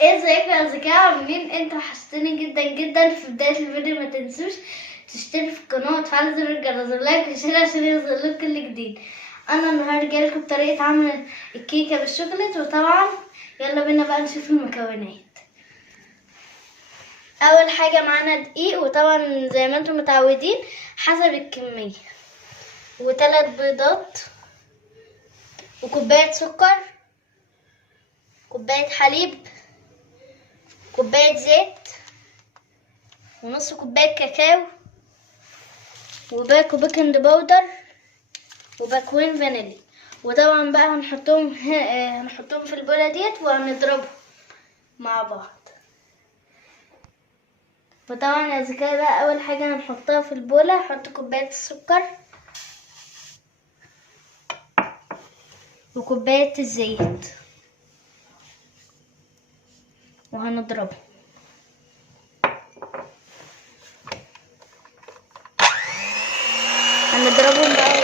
ازيكم يا اصدقاء عاملين؟ انتوا وحشتوني جدا جدا. في بداية الفيديو ما تنسوش تشتركوا في القناة وتفعلوا زر الجرس ولايك وشير عشان يوصلكوا كل جديد. انا النهارده جايلكم بطريقة عمل الكيكة بالشوكولات، وطبعا يلا بينا بقى نشوف المكونات. اول حاجة معانا دقيق، وطبعا زي ما انتم متعودين حسب الكمية، وثلاث بيضات، وكوباية سكر، كوباية حليب، كوباية زيت، ونص كوباية كاكاو، وباكو بيكنج باودر، وباكوين فانيليا. وطبعا بقى هنحطهم في البولة ديت وهنضربهم مع بعض. وطبعا يا ذكاء بقى اول حاجة هنحطها في البولة، هحط كوباية السكر وكوباية الزيت وهنضربهم. هنضربهم بقى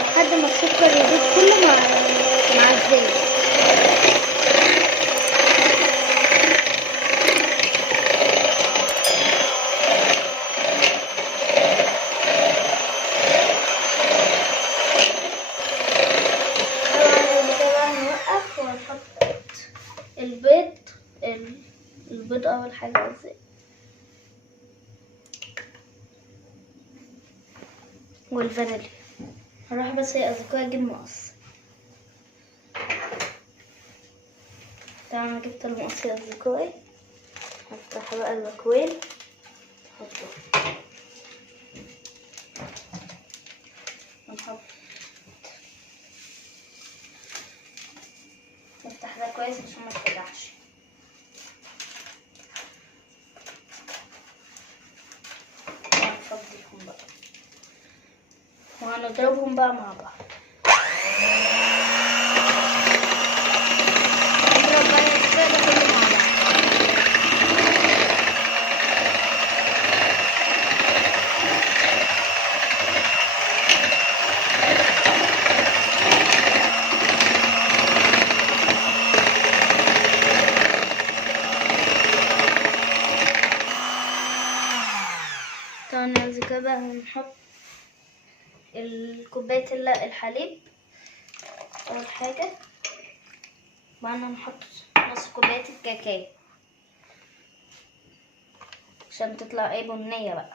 لحد ما السكر يدوب كله مع الزيت. طبعا كده هنوقف ونحط البيض اول حاجة الزيت والفانيليا. هروح بس يا اصدقائي اجيب مقص. طبعا انا جبت المقص يا اصدقائي. هفتح بقى المكوين نفتح ده كويس عشان ما تفتحش. هنفضيهم بقى وهنضربهم بقى مع بعض. نضرب بقى الزبادي كله مع بعض. طبعا زي كده بقى هنحط كوباية الحليب أول حاجة. بعدين هنحط نص كوباية الكاكاو عشان تطلع بنية بقى.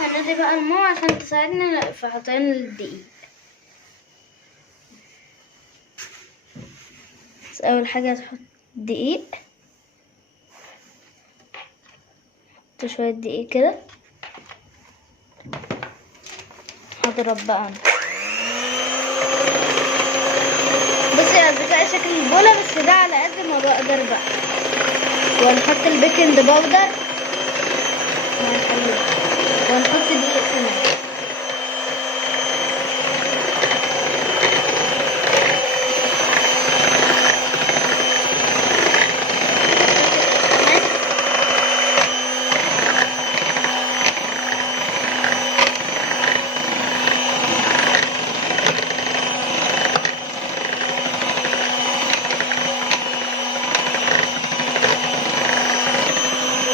هنادي بقى الماما عشان تساعدنا في حطين الدقيق. بس اول حاجه هتحط دقيق، حط شويه دقيق كده. هضرب بقى انا. بصي يا اصدقائي شكل البوله، بس ده على قد ما بقدر بقى. وهنحط البيكنج باودر وهنحط دقيق كمان.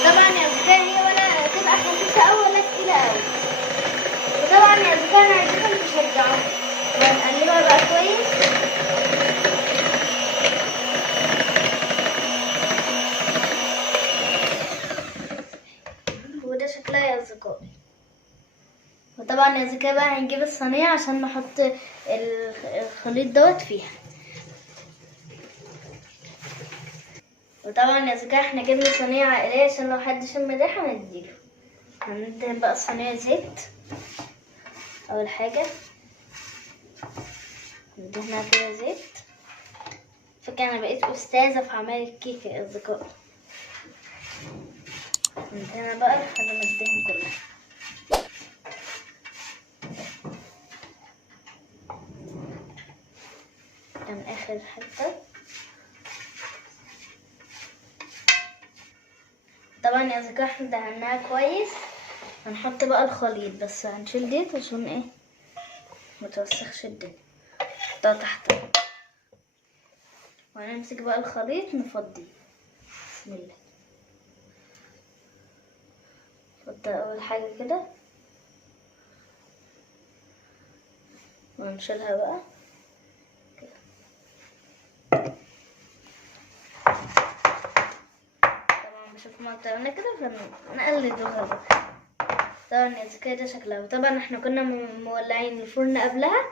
طبعا يا اصدقائي هي ولا تبقى خفيفه قوي ولا تقيله قوي. وطبعا يا اصدقائي انا عايزاكم تشجعوا وهنقلبها بقى كويس. وده شكلها يا اصدقائي. وطبعا يا اصدقائي بقى هنجيب الصينيه عشان نحط الخليط دوت فيها. وطبعا يا اصدقائي احنا جبنا صينيه عائليه عشان لو حد شم ريحه نديله. هندهن بقى الصينيه زيت اول حاجه. ندهنها كده زيت. فكرة انا بقيت استاذه في عمل الكيكه يا اصدقائي. ندهنها بقى لحد ما تدهن كلها. عشان اخر حتة. طبعا يا اصدقائي احنا دهناها كويس. هنحط بقى الخليط، بس هنشيل ديت عشان ايه متوسخش الدنيا. نحطها تحت وهنمسك بقى الخليط نفضيه. بسم الله. نحط اول حاجة كده ونشيلها بقى كده. طبعا بشوف ما بتعملنا كده فنقلد بقى. طبعا يا اصدقائي ده شكلها. وطبعا احنا كنا مولعين الفرن قبلها،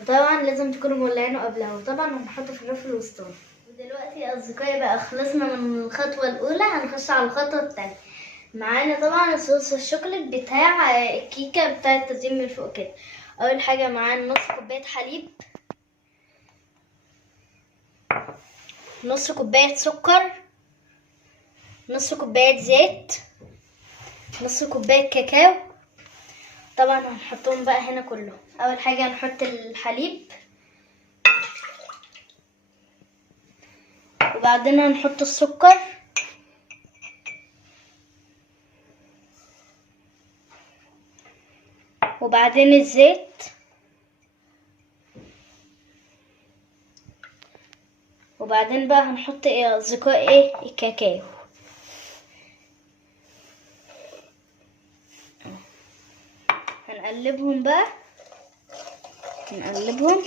وطبعا لازم تكونوا مولعينه قبلها، وطبعا هنحطه في الرف الوسطاني. ودلوقتي يا اصدقائي بقى خلصنا من الخطوه الاولى، هنخش على الخطوه الثانيه. معانا طبعا الصوص الشوكولات بتاع الكيكه بتاع التزيين من فوق كده. اول حاجه معانا نص كوبايه حليب، نص كوبايه سكر، نص كوبايه زيت، نص كوبايه كاكاو. طبعا هنحطهم بقى هنا كلهم. اول حاجه هنحط الحليب، وبعدين هنحط السكر، وبعدين الزيت، وبعدين بقى هنحط ايه يا اصدقائي الكاكاو. هنقلبهم بقى، نقلبهم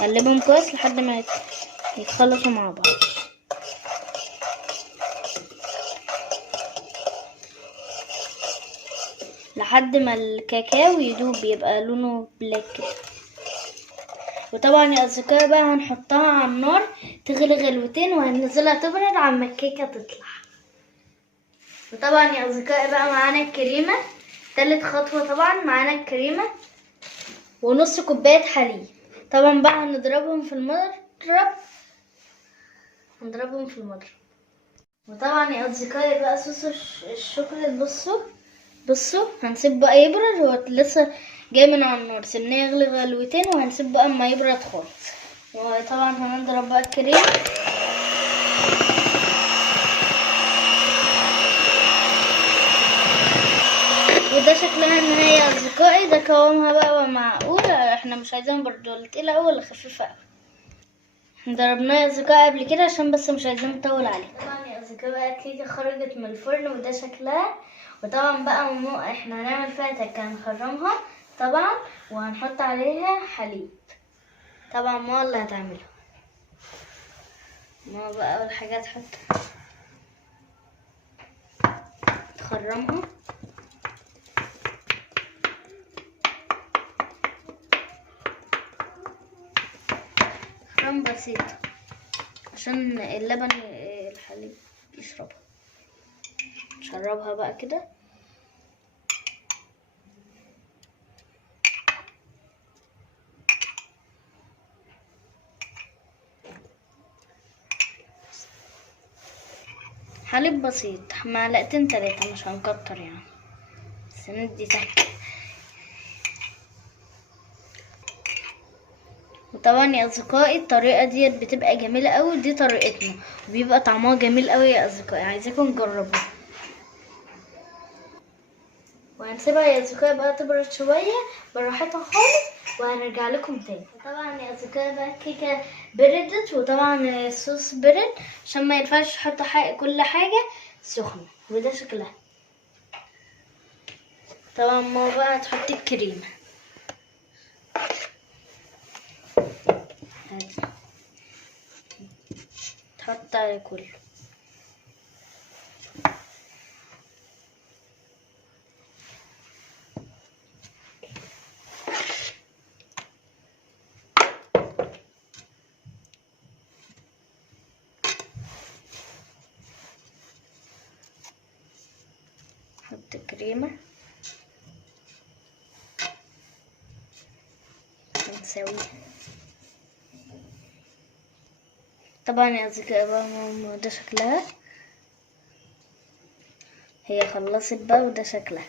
نقلبهم كويس لحد ما يتخلطوا مع بعض. لحد ما الكاكاو يدوب يبقى لونه بلاك كده. وطبعا يا اصدقائي بقى هنحطها على النار تغلي غلوتين، وهننزلها تبرد عما الكيكه تطلع. وطبعا يا اصدقائي بقى معانا الكريمه. تالت خطوه طبعا معانا الكريمه ونص كوبايه حليب. طبعا بقى هنضربهم في المضرب. وطبعا يا اصدقائي بقى صوص الشوكولات. بصوا هنسيب بقى يبرد. هو لسه جاي من على النار، سيبناه يغلي غلوتين وهنسيب بقى اما يبرد خالص. وطبعا هنضرب بقى الكريم. وده شكلها النهاية يا اصدقائي. ده قوامها بقى معقول، احنا مش عايزين برضو ولا تقيلة اوي ولا خفيفة اوي. ضربناه يا اصدقائي قبل كده عشان بس مش عايزين نطول عليه. طبعا يا اصدقائي بقى الكيكه خرجت من الفرن وده شكلها. وطبعا بقى احنا هنعمل فيها تكه، هنخرمها طبعا وهنحط عليها حليب. طبعا ماما اللي هتعملها. ماما بقى اول حاجه تخرمها. خرم بسيط عشان اللبن الحليب يشربها. نشربها بقى كده. حليب بسيط، معلقتين 3 مش هنكتر يعني، بس ندي تكة. وطبعا يا اصدقائي الطريقه ديت بتبقى جميله قوي. دي طريقتنا وبيبقى طعمها جميل قوي يا اصدقائي، عايزاكم تجربوها. وهنسيبها يا اصدقائي بقى تبرد شويه براحتها خالص، وهنرجع لكم تاني. طبعا يا اصدقائي بقى الكيكه بردت، وطبعا الصوص برد عشان ما ينفعش تحط كل حاجه سخنه. وده شكلها. طبعا ماما بقى هتحط الكريمه. تحط على كله. نحط كريمة ونسويها. طبعا يا اصدقائي بقى ده شكلها. هي خلصت بقى وده شكلها.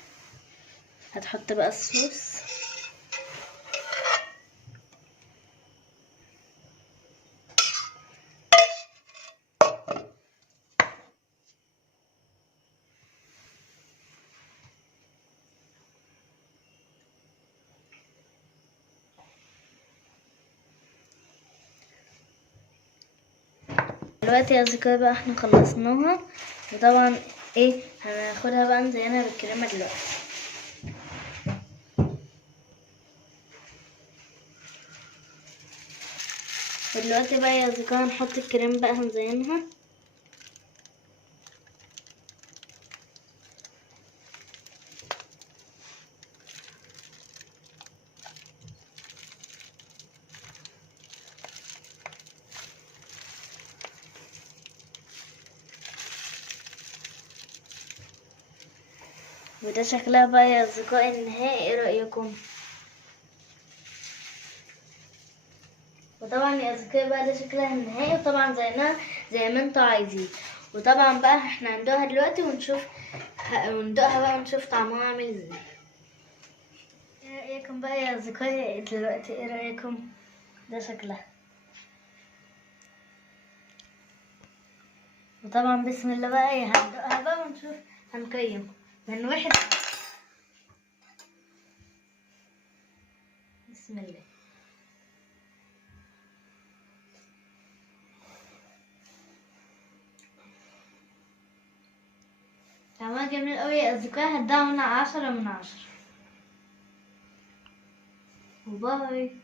هتحط بقى الصوص. دلوقتي يا اصدقائي بقى احنا خلصناها، وطبعا ايه هناخدها بقى نزينها بالكريمه دلوقتي. ودلوقتي بقى يا اصدقائي هنحط الكريم بقى هنزينها. وده شكلها بقى يا اصدقائي النهائي، ايه رأيكم؟ وطبعا يا اصدقائي بقى ده شكلها النهائي، وطبعا زيناها زي ما انتوا عايزين. وطبعا بقى احنا هندوقها دلوقتي ونشوف وندوقها بقى ونشوف طعمها عامل ازاي. ايه رأيكم بقى يا اصدقائي دلوقتي؟ ايه رأيكم؟ ده شكلها. وطبعا بسم الله بقى ايه هندوقها بقى ونشوف هنقيم من واحد. بسم الله. طعمها جميل قوي يا اصدقائي، هديها من 10 من 10. وباي.